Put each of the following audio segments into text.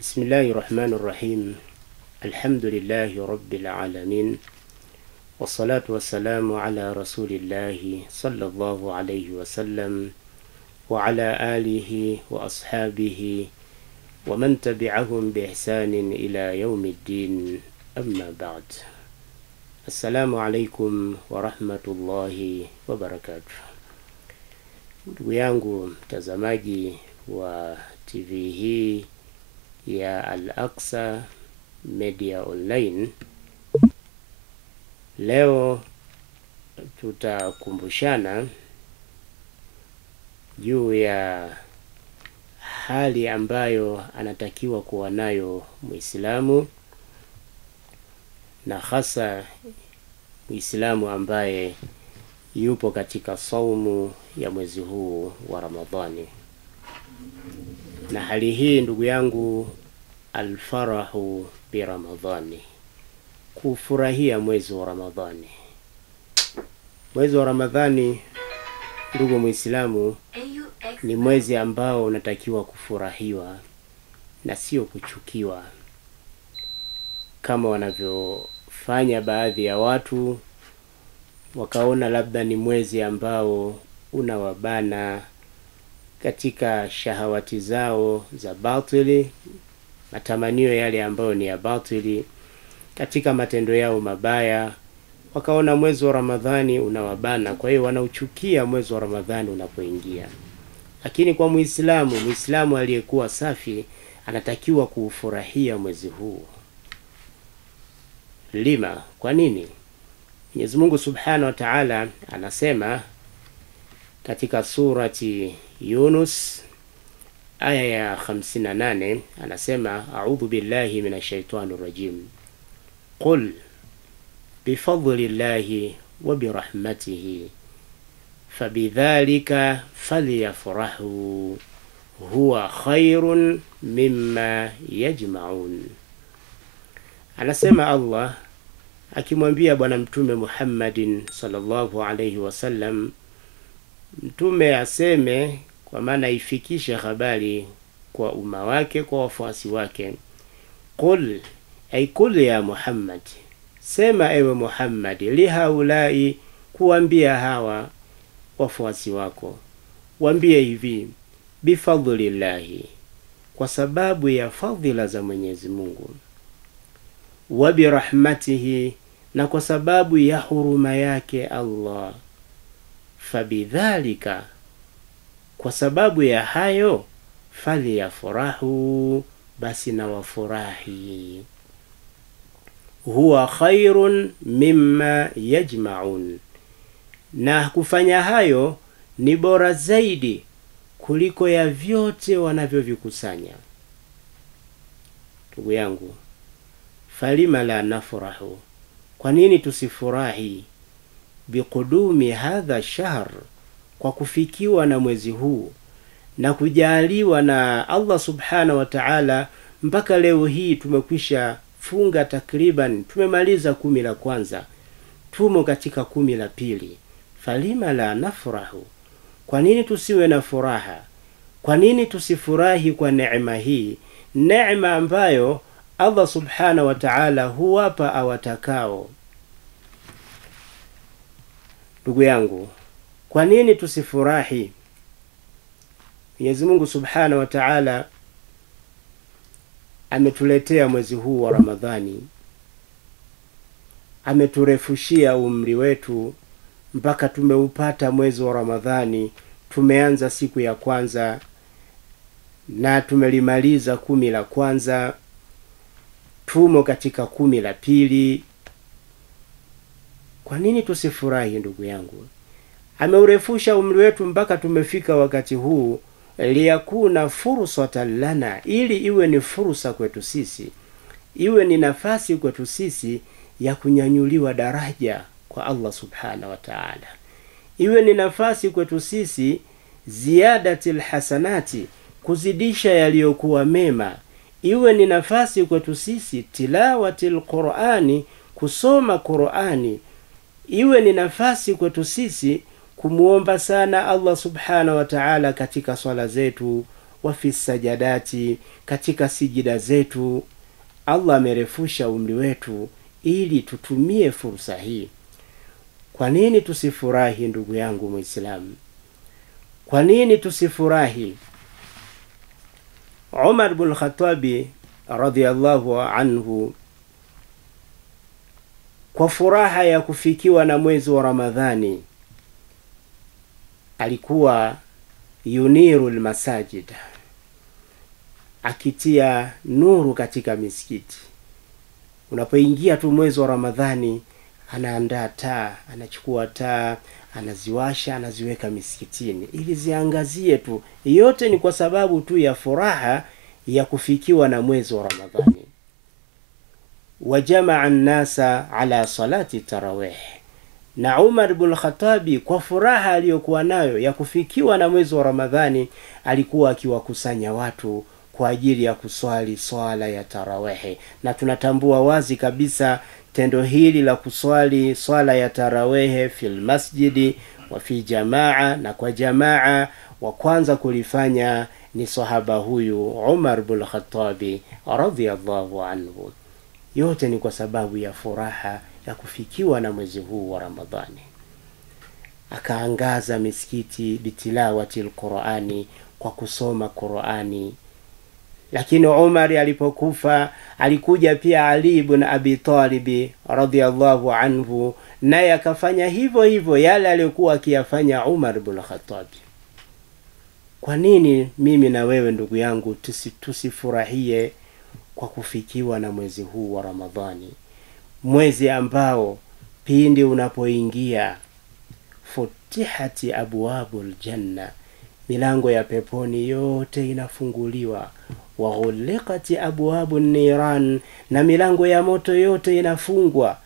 بسم الله الرحمن الرحيم. الحمد لله رب العالمين، والصلاة والسلام على رسول الله صلى الله عليه وسلم وعلى آله وأصحابه ومن تبعهم بإحسان إلى يوم الدين، أما بعد. السلام عليكم ورحمة الله وبركاته. Ndugu yangu mtazamaji wa TV hii ya Al-Aqsa Media Online, leo tutakumbushana juu ya hali ambayo anatakiwa kuwa nayo Muislamu, na hasa Muislamu ambaye yupo katika saumu ya mwezi huu wa Ramadhani. Na hali hii, ndugu yangu, alfarahu bi Ramadhani, kufurahia mwezi wa Ramadhani. Mwezi wa Ramadhani, ndugu Muislamu, ni mwezi ambao unatakiwa kufurahiwa na sio kuchukiwa kama wanavyofanya baadhi ya watu, wakaona labda ni mwezi ambao unawabana katika shahawati zao za batili, matamanio yale ambayo ni ya batili, katika matendo yao mabaya, wakaona mwezi wa Ramadhani unawabana, kwa hiyo wanauchukia mwezi wa Ramadhani unapoingia. Lakini kwa Muislamu aliyekuwa safi anatakiwa kuufurahia mwezi huu. Lima, kwa nini? Mwenyezi Mungu Subhanahu wa Ta'ala anasema katika surati Yunus aya ya 58, anasema a'udhu billahi minash shaitani rajim, qul bifadlillahi wa birahmatihi fabidhalika falyafrahu huwa khairun mimma yajma'un. Anasema Allah akimwambia bwana mtume Muhammadin sallallahu alayhi wasallam, mtume aseme, kwa maana ifikishe habari kwa umma wake, kwa wafuasi wake. Qul, ay qul ya Muhammad, sema ewe Muhammad, li haulai, kuambia hawa wafuasi wako, waambie hivi, bifadlillahi, kwa sababu ya fadhila za Mwenyezi Mungu, wa birahmatihi, na kwa sababu ya huruma yake Allah, fabidhalika, kwa sababu ya hayo, falyafrahu, basi na wafurahi, huwa khairun mimma yajma'un, na kufanya hayo ni bora zaidi kuliko ya vyote wanavyovikusanya. Ndugu yangu, falima la nafrahu, kwa nini tusifurahi biqudumi hadha shahr, kwa kufikiwa na mwezi huu na kujaliwa na Allah Subhanahu wa Ta'ala mpaka leo hii tumekwisha funga, takriban tumemaliza 10 la kwanza, tumo katika 10 la pili. Falima la nafrahu, kwa nini tusiwe na furaha? Kwa nini tusifurahi kwa neema hii, neema ambayo Allah Subhanahu wa Ta'ala huwapa awatakao? Ndugu yangu, kwa nini tusifurahi? Mwenyezi Mungu Subhanahu wa Ta'ala ametuletea mwezi huu wa Ramadhani, ameturefushia umri wetu mpaka tumeupata mwezi wa Ramadhani. Tumeanza siku ya kwanza na tumelimaliza 10 la kwanza, tumo katika 10 la pili. Kwa nini tusifurahi ndugu yangu? Ameurefusha umri wetu mpaka tumefika wakati huu, liyakuna fursatan lana, ili iwe ni fursa kwetu sisi, iwe ni nafasi kwetu sisi ya kunyanyuliwa daraja kwa Allah Subhanahu wa Ta'ala, iwe ni nafasi kwetu sisi ziyadatil hasanati, kuzidisha yaliyokuwa mema, iwe ni nafasi kwetu sisi tilawatil Qur'ani, kusoma Qur'ani, iwe ni nafasi kwetu sisi kumuomba sana Allah Subhanahu wa Ta'ala katika swala zetu, wa fi sajadati, katika sijida zetu. Allah amerefusha umri wetu ili tutumie fursa hii. Kwa nini tusifurahi ndugu yangu Muislamu? Kwa nini tusifurahi? Umar ibn Khattab radhiyallahu anhu, kwa furaha ya kufikiwa na mwezi wa Ramadhani, alikuwa yunirul masajid, akitia nuru katika misikiti. Unapoingia tu mwezi wa Ramadhani, anaandaa taa, anachukua taa, anaziwasha, anaziweka misikitini ili ziangazie tu. Yote ni kwa sababu tu ya furaha ya kufikiwa na mwezi wa Ramadhani. Wajamaa an-nasa ala salati tarawih. Na Umar ibn Khattab kwa furaha aliyokuwa nayo ya kufikiwa na mwezi wa Ramadhani, alikuwa akiwakusanya watu kwa ajili ya kuswali swala ya tarawih. Na tunatambua wazi kabisa tendo hili la kuswali swala ya tarawih fil masjidi wa fi jamaa, na kwa jamaa, wa kwanza kulifanya ni sahaba huyu Umar ibn Khattab radhiyallahu anhu. Yote ni kwa sababu ya furaha ya kufikiwa na mwezi huu wa Ramadhani. Akaangaza misikiti bitilawati al-Qur'ani, kwa kusoma Qur'ani. Lakini Umar alipokufa, alikuja pia Ali ibn Abi Talib radhiyallahu anhu, naye akafanya hivyo hivyo yale aliyokuwa akiyafanya Umar ibn Khattab. Kwa nini mimi na wewe ndugu yangu tusifurahie kwa kufikiwa na mwezi huu wa Ramadhani? Mwezi ambao pindi unapoingia, futihati abwabul janna, milango ya peponi yote inafunguliwa. Wa ghuliqati abwabun niran, na milango ya moto yote inafungwa.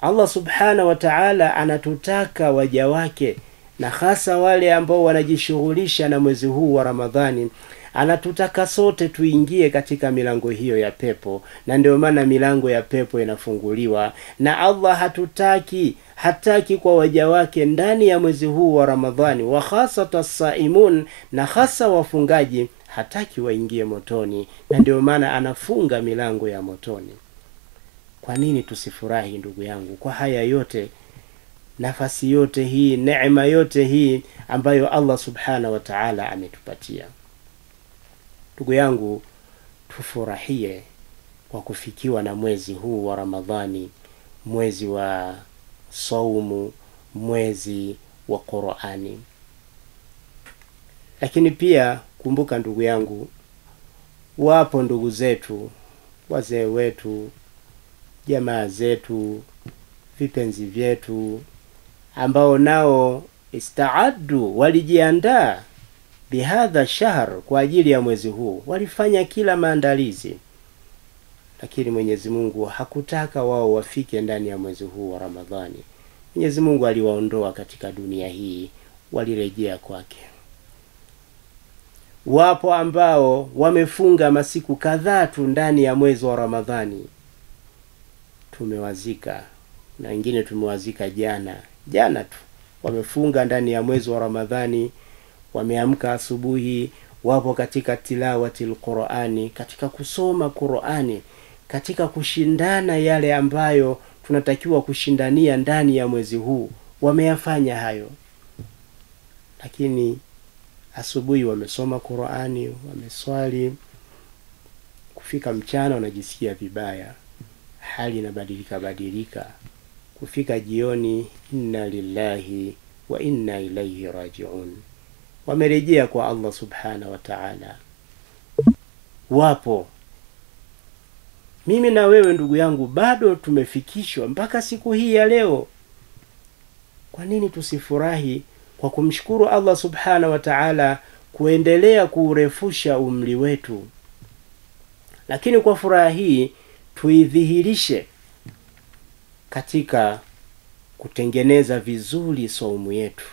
Allah subhanahu wa ta'ala anatutaka waja wake, na hasa wale ambao wanajishughulisha na mwezi huu wa Ramadhani, anatutaka sote tuingie katika milango hiyo ya pepo. Na ndio maana milango ya pepo inafunguliwa. Na Allah hataki kwa waja wake ndani ya mwezi huu wa Ramadhani, wa khasata as-saimun, na hasa wafungaji, hataki waingie motoni. Na ndio maana anafunga milango ya motoni. Kwa nini tusifurahi ndugu yangu kwa haya yote, nafasi yote hii, neema yote hii ambayo Allah subhanahu wa ta'ala ametupatia? Ndugu yangu, tufurahie kwa kufikiwa na mwezi huu wa Ramadhani, mwezi wa saumu, mwezi wa Qur'ani. Lakini pia kumbuka ndugu yangu, wapo ndugu zetu, wazee wetu, jamaa zetu, vipenzi vyetu, ambao nao istaaddu, walijiandaa bihadha shahr, kwa ajili ya mwezi huu, walifanya kila maandalizi. Lakini Mwenyezi Mungu hakutaka wao wafike ndani ya mwezi huu wa Ramadhani. Mwenyezi Mungu aliwaondoa katika dunia hii, walirejea kwake. Wapo ambao wamefunga masiku kadhaa tu ndani ya mwezi wa Ramadhani, tumewazika. Na wengine tumewazika jana tu, wamefunga ndani ya mwezi wa Ramadhani, wameamka asubuhi, wapo katika tilawati al-Qur'ani, katika kusoma Qur'ani, katika kushindana yale ambayo tunatakiwa kushindania ndani ya mwezi huu. Wameyafanya hayo. Lakini asubuhi wamesoma Qur'ani, wameswali, kufika mchana wanajisikia vibaya, hali inabadilika. Kufika jioni, inna lillahi wa inna ilayhi raji'un, wamerejea kwa Allah subhanahu wa ta'ala. Wapo. Mimi na wewe ndugu yangu bado tumefikishwa mpaka siku hii ya leo. Kwa nini tusifurahi kwa kumshukuru Allah subhanahu wa ta'ala kuendelea kurefusha umri wetu? Lakini kwa furaha hii tuidhihirishe katika kutengeneza vizuri saumu yetu.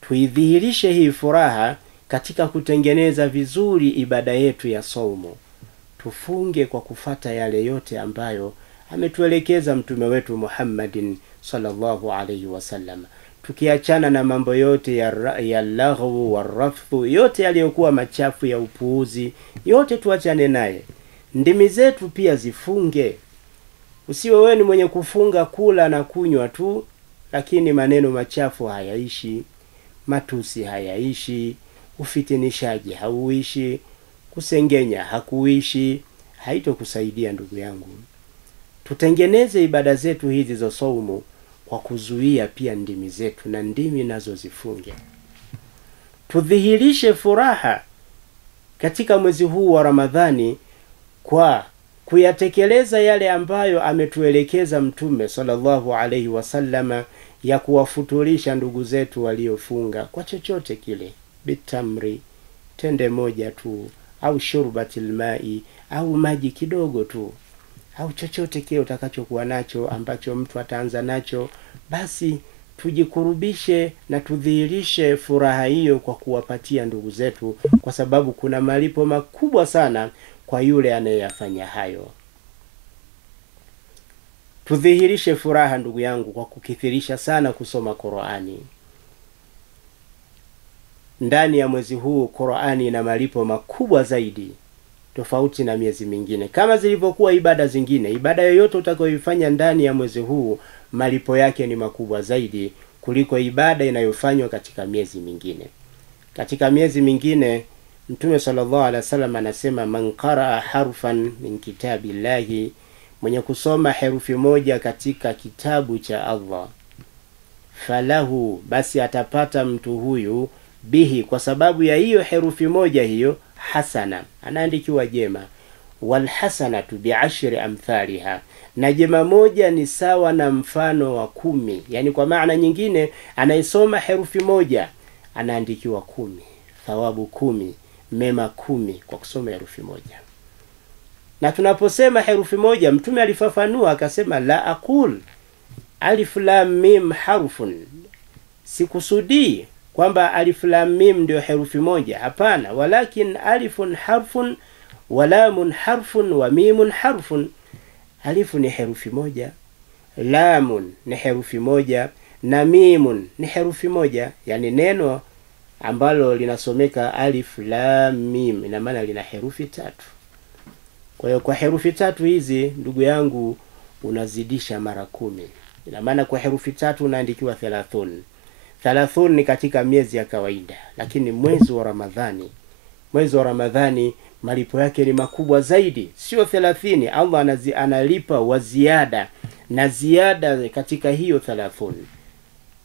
Tuidhihirishe hii furaha katika kutengeneza vizuri ibada yetu ya saumu. Tufunge kwa kufata yale yote ambayo ametuelekeza mtume wetu Muhammadin sallallahu alayhi wasallam. tukiachana na mambo yote ya laghu warafdhu, yote yaliyokuwa machafu ya upuuzi, yote tuachane naye. Ndimi zetu pia zifunge. Usiwe wewe ni mwenye kufunga kula na kunywa tu, lakini maneno machafu hayaishi, matusi hayaishi, ufitinishaji hauishi, kusengenya hakuishi. Haitokusaidia ndugu yangu. Tutengeneze ibada zetu hizi za saumu kwa kuzuia pia ndimi zetu, na ndimi nazo zifunge. Tudhihirishe furaha katika mwezi huu wa Ramadhani kwa kuyatekeleza yale ambayo ametuelekeza Mtume sallallahu alaihi wasallama, ya kuwafuturisha ndugu zetu waliofunga kwa chochote kile, bitamri, tende moja tu, au shurbatil mai, au maji kidogo tu, au chochote kile utakachokuwa nacho ambacho mtu ataanza nacho. Basi tujikurubishe na tudhihirishe furaha hiyo kwa kuwapatia ndugu zetu, kwa sababu kuna malipo makubwa sana kwa yule anayeyafanya hayo. Tudhihirishe furaha ndugu yangu kwa kukithirisha sana kusoma Qur'ani. Ndani ya mwezi huu Qur'ani ina malipo makubwa zaidi, tofauti na miezi mingine. Kama zilivyokuwa ibada zingine, ibada yoyote utakayoifanya ndani ya mwezi huu malipo yake ni makubwa zaidi kuliko ibada inayofanywa katika miezi mingine. Katika miezi mingine Mtume sallallahu alaihi wasallam anasema, man qaraa harfan min kitabillahi, mwenye kusoma herufi moja katika kitabu cha Allah, falahu, basi atapata mtu huyu, bihi, kwa sababu ya hiyo herufi moja hiyo, hasana, anaandikiwa jema. Wal hasanatu bi'ashri amthaliha, na jema moja ni sawa na mfano wa 10. Yani kwa maana nyingine, anayesoma herufi moja anaandikiwa 10, thawabu 10, mema 10 kwa kusoma herufi moja. Na tunaposema herufi moja, Mtume alifafanua akasema, la aqul alif lam mim harfun, sikusudii kwamba alif lam mim ndio herufi moja, hapana. Walakin alifun harfun wa lamun harfun wa mimun harfun. Alifu ni herufi moja, lamun ni herufi moja, na mimun ni herufi moja. Yani neno ambalo linasomeka alif lam mim ina maana lina herufi 3. Kwa hiyo kwa herufi 3 hizi ndugu yangu unazidisha mara 10. Ina maana kwa herufi 3 unaandikiwa 30. 30 ni katika miezi ya kawaida, lakini mwezi wa Ramadhani malipo yake ni makubwa zaidi, sio 30. Allah analipa wa ziada na ziada katika hiyo 30.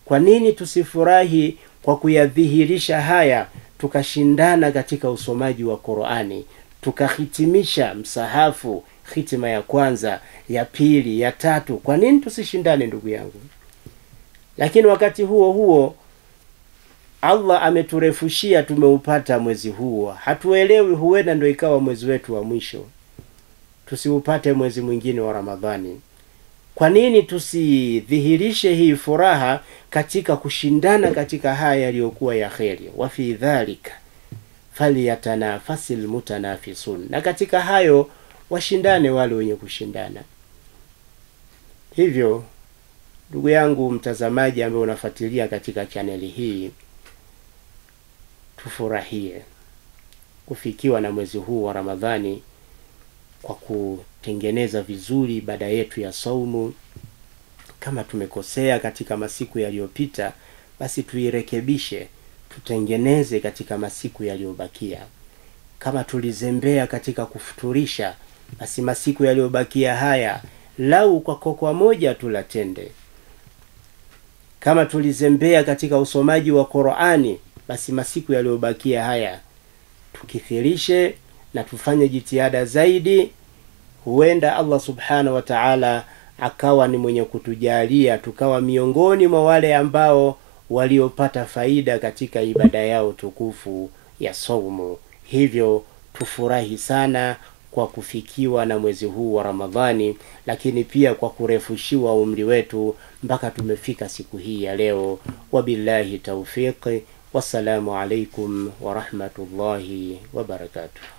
Kwa nini tusifurahi kwa kuyadhihirisha haya, tukashindana katika usomaji wa Qur'ani, tukahitimisha msahafu hitima ya kwanza, ya pili, ya tatu? Kwa nini tusishindane ndugu yangu? Lakini wakati huo huo Allah ameturefushia, tumeupata mwezi huo. Hatuelewi, huenda ndio ikawa mwezi wetu wa mwisho, tusiupate mwezi mwingine wa Ramadhani. Kwa nini tusidhihirishe hii furaha katika kushindana katika haya yaliyokuwa ya kheri? Wa fi dhalika falyatanafasil mutanafisun, na katika hayo washindane wale wenye kushindana. Hivyo ndugu yangu mtazamaji ambaye unafuatilia katika chaneli hii, tufurahie kufikiwa na mwezi huu wa Ramadhani kwa kutengeneza vizuri ibada yetu ya saumu. Kama tumekosea katika masiku yaliyopita, basi tuirekebishe, tutengeneze katika masiku yaliyobakia. Kama tulizembea katika kufuturisha, basi masiku yaliyobakia haya lau kwa moja tulatende. Kama tulizembea katika usomaji wa Qur'ani, basi masiku yaliyobakia haya tukithirishe na tufanye jitihada zaidi. Huenda Allah subhanahu wa ta'ala akawa ni mwenye kutujalia tukawa miongoni mwa wale ambao waliopata faida katika ibada yao tukufu ya saumu. Hivyo tufurahi sana kwa kufikiwa na mwezi huu wa Ramadhani, lakini pia kwa kurefushiwa umri wetu mpaka tumefika siku hii ya leo. Wabillahi tawfiq. Wassalamu alaikum wa rahmatullahi wa barakatuh.